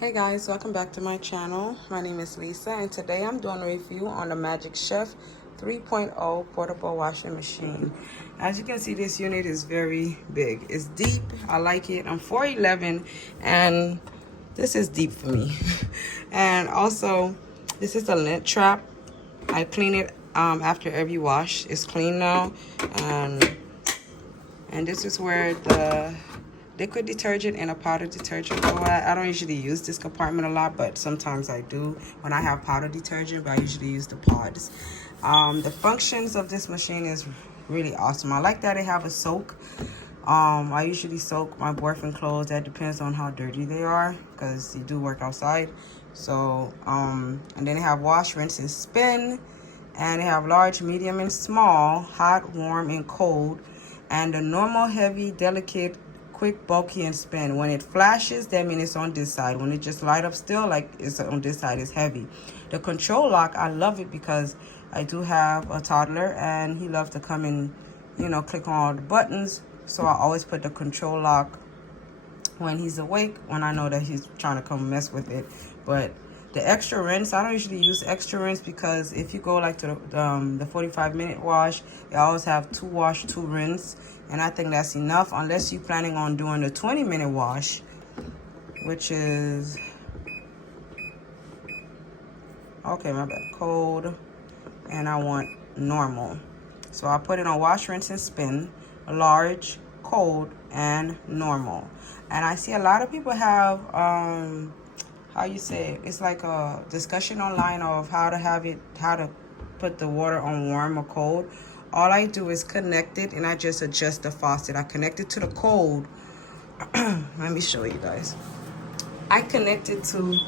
Hey guys, welcome back to my channel. My name is Lisa and today I'm doing a review on the Magic Chef 3.0 portable washing machine. As you can see, this unit is very big. It's deep. I like it. I'm 4'11" and this is deep for me. And also, this is a lint trap. I clean it after every wash. It's clean now. And this is where the liquid detergent and a powder detergent go at. I don't usually use this compartment a lot, but sometimes I do when I have powder detergent, but I usually use the pods. The functions of this machine is really awesome. I like that they have a soak. I usually soak my boyfriend clothes. That depends on how dirty they are because he do work outside. So, and then they have wash, rinse, and spin. And they have large, medium, and small, hot, warm, and cold. And the normal, heavy, delicate, quick, bulky, and spin. When it flashes, that means it's on this side. When it just light up still, like it's on this side, it's heavy. The control lock, I love it because I do have a toddler and he loves to come and, click on all the buttons. So I always put the control lock when he's awake, when I know that he's trying to come mess with it. But the extra rinse, I don't usually use extra rinse because if you go like to the 45-minute wash, you always have 2 wash, 2 rinse. And I think that's enough unless you're planning on doing the 20-minute wash, which is, okay, my bad, cold. And I want normal. So I put it on wash, rinse, and spin, large, cold, and normal. And I see a lot of people have, how you say it? It's like a discussion online of how to put the water on warm or cold. All I do is connect it and I just adjust the faucet. I connect it to the cold. Let me show you guys. I connect it to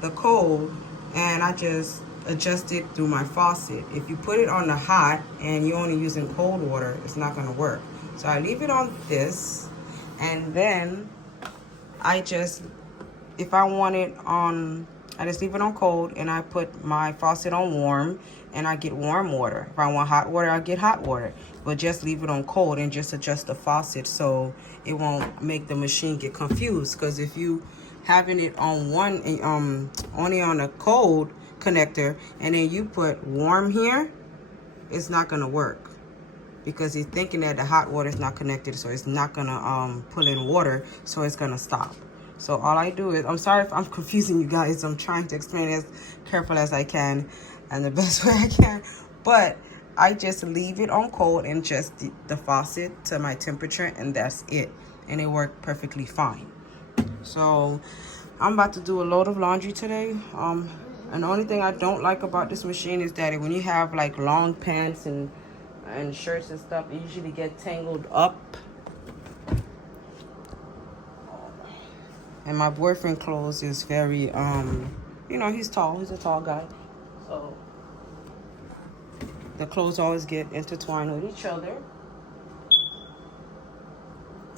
the cold and I just adjust it through my faucet. If you put it on the hot and you're only using cold water, it's not going to work. So I leave it on this, and then I just, if I want it on, I just leave it on cold and I put my faucet on warm and I get warm water. If I want hot water, I get hot water. But just leave it on cold and just adjust the faucet so it won't make the machine get confused. Because if you having it on one, only on a cold connector and then you put warm here, it's not gonna work because he's thinking that the hot water is not connected, so it's not gonna pull in water, so it's gonna stop. So all I do is, I'm sorry if I'm confusing you guys, I'm trying to explain as careful as I can and the best way I can, but I just leave it on cold and just the faucet to my temperature, and that's it, and it worked perfectly fine. So I'm about to do a load of laundry today. And the only thing I don't like about this machine is that when you have like long pants and shirts and stuff, it usually get tangled up. And my boyfriend clothes is very, he's tall. He's a tall guy. So the clothes always get intertwined with each other.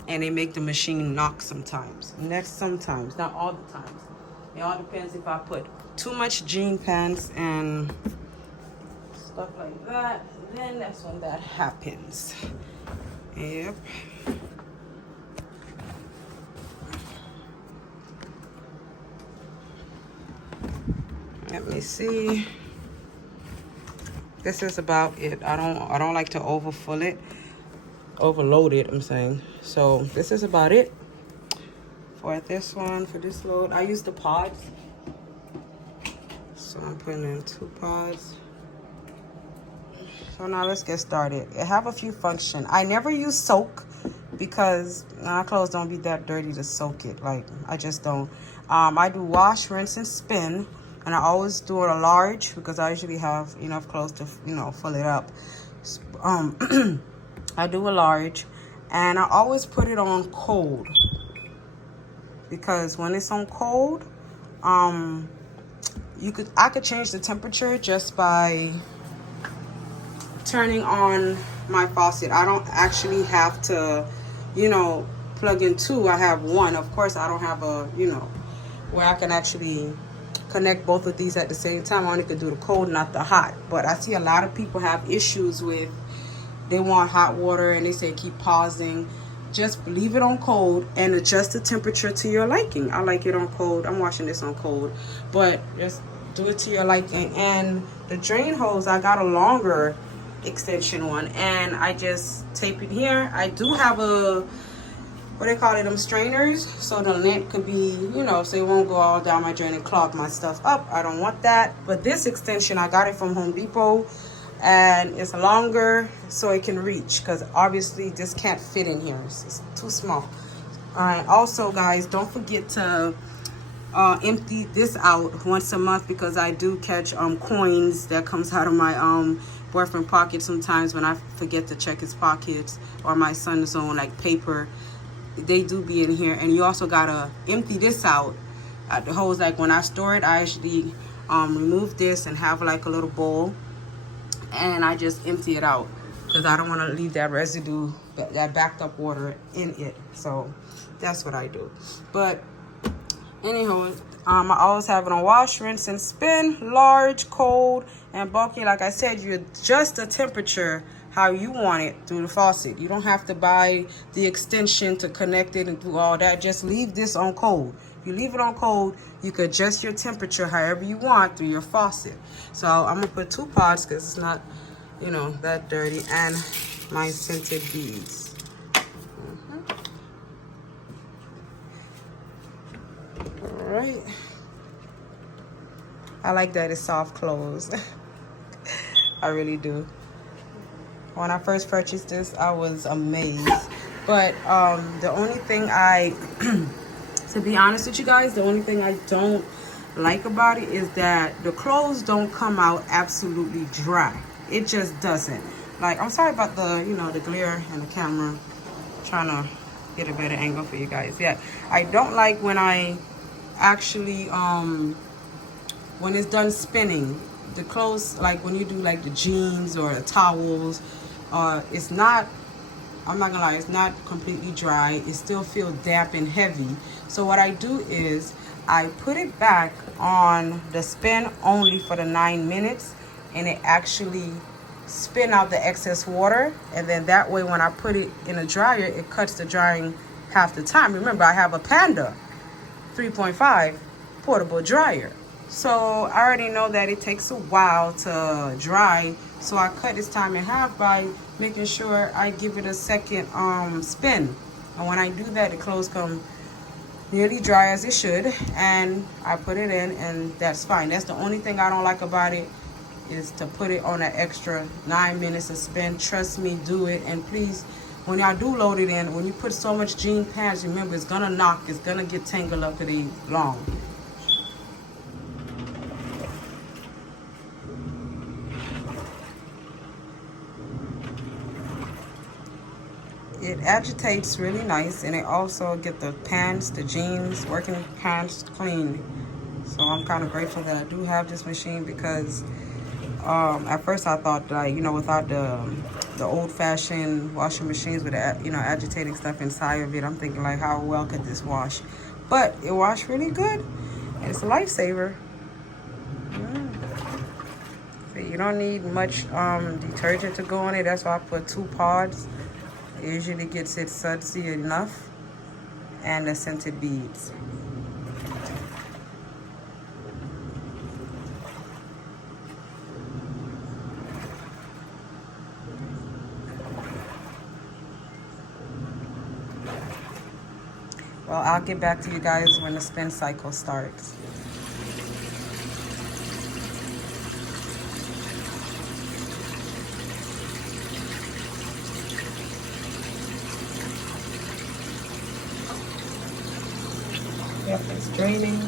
And they make the machine knock sometimes. Sometimes, not all the times. It all depends if I put too much jean pants and stuff like that, then that's when that happens. Yep. Let me see. This is about it. I don't like to overload it, I'm saying. So this is about it for this one, for this load. I use the pods. So I'm putting in 2 pods. So now let's get started. I have a few functions. I never use soak because my clothes don't be that dirty to soak it. Like, I just don't. I do wash, rinse, and spin. And I always do it a large because I usually have enough clothes to, fill it up. I do a large. And I always put it on cold. Because when it's on cold, I could change the temperature just by turning on my faucet. I don't actually have to, plug in 2. I have 1. Of course, I don't have a, where I can actually connect both of these at the same time. I only could do the cold, not the hot. But I see a lot of people have issues with, they want hot water and they say keep pausing. just leave it on cold and adjust the temperature to your liking. I like it on cold. I'm washing this on cold, but just do it to your liking. And the drain hose, I got a longer extension one, and I just tape it here. I do have a, what they call it, them strainers, so the lint could be, you know, so it won't go all down my drain and clog my stuff up. I don't want that. But this extension, I got it from Home Depot, and it's longer so it can reach, because obviously this can't fit in here. It's too small. All right, also guys, don't forget to empty this out once a month, because I do catch coins that comes out of my boyfriend pocket sometimes when I forget to check his pockets, or my son's own, like paper. They do be in here. And you also gotta empty this out. The hose, like when I store it, I actually remove this and have like a little bowl, and I just empty it out, because I don't want to leave that residue, that backed up water in it. So that's what I do. But anyhow, I always have it on wash, rinse, and spin. Large, cold, and bulky. Like I said, you adjust the temperature how you want it through the faucet. You don't have to buy the extension to connect it and do all that. Just leave this on cold. If you leave it on cold, you can adjust your temperature however you want through your faucet. So I'm gonna put 2 pots because it's not, you know, that dirty, and my scented beads. All right. I like that it's soft close. I really do. When I first purchased this, I was amazed. But the only thing to be honest with you guys, the only thing I don't like about it is that the clothes don't come out absolutely dry. It just doesn't. Like, I'm sorry about the, you know, the glare and the camera. Trying to get a better angle for you guys. Yeah, I don't like when I actually when it's done spinning, the clothes, like when you do like the jeans or the towels, it's not, I'm not gonna lie, it's not completely dry. It still feels damp and heavy. So what I do is I put it back on the spin only for the 9 minutes, and it actually spin out the excess water. And then that way when I put it in a dryer, it cuts the drying half the time. Remember, I have a Panda 3.5 portable dryer. So I already know that it takes a while to dry. So I cut this time in half by making sure I give it a second spin. And when I do that, the clothes come nearly dry as it should. And I put it in, and that's fine. That's the only thing I don't like about it, is to put it on an extra 9 minutes of spin. Trust me, do it. And please, when y'all do load it in, when you put so much jean pants, remember it's gonna knock, it's gonna get tangled up to the long. It agitates really nice, and it also get the pants, the jeans, working pants clean. So I'm kind of grateful that I do have this machine, because at first I thought that, you know, without the old-fashioned washing machines with, you know, agitating stuff inside of it, I'm thinking like, how well could this wash? But it washed really good, and it's a lifesaver. So you don't need much detergent to go in it. That's why I put 2 pods. It usually gets it sudsy enough, and the scented beads. Well, I'll get back to you guys when the spin cycle starts. Yep, it's draining.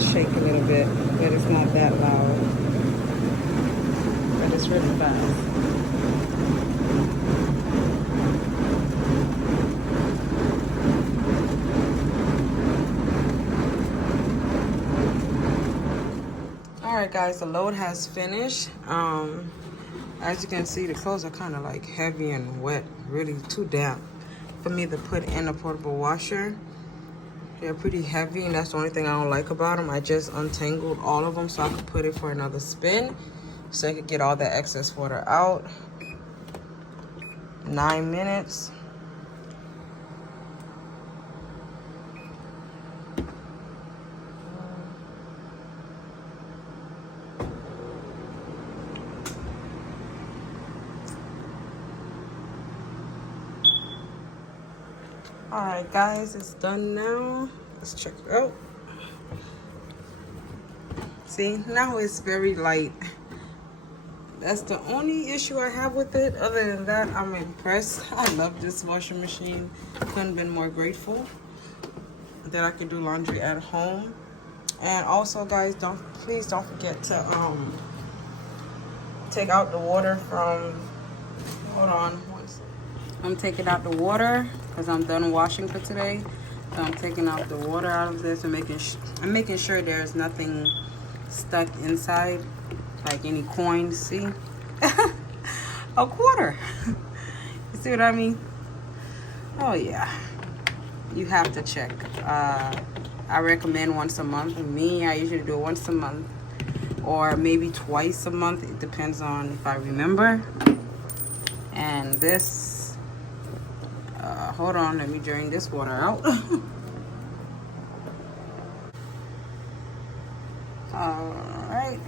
does shake a little bit, but it's not that loud. But it's really fast. Alright guys, the load has finished. As you can see, the clothes are kind of like heavy and wet, really too damp for me to put in a portable washer. They're pretty heavy, and that's the only thing I don't like about them. I just untangled all of them so I could put it for another spin so I could get all the excess water out. 9 minutes. Alright guys, it's done now. Let's check it out. See, now it's very light. That's the only issue I have with it. Other than that, I'm impressed. I love this washing machine. Couldn't have been more grateful that I could do laundry at home. And also guys, please don't forget to take out the water from, hold on. I'm taking out the water because I'm done washing for today. So I'm taking out the water out of this and I'm making sure there's nothing stuck inside, like any coins. See? A quarter. You see what I mean? Oh yeah. You have to check. I recommend once a month. For me, I usually do it once a month or maybe twice a month. It depends on if I remember. And this, hold on, let me drain this water out. All right,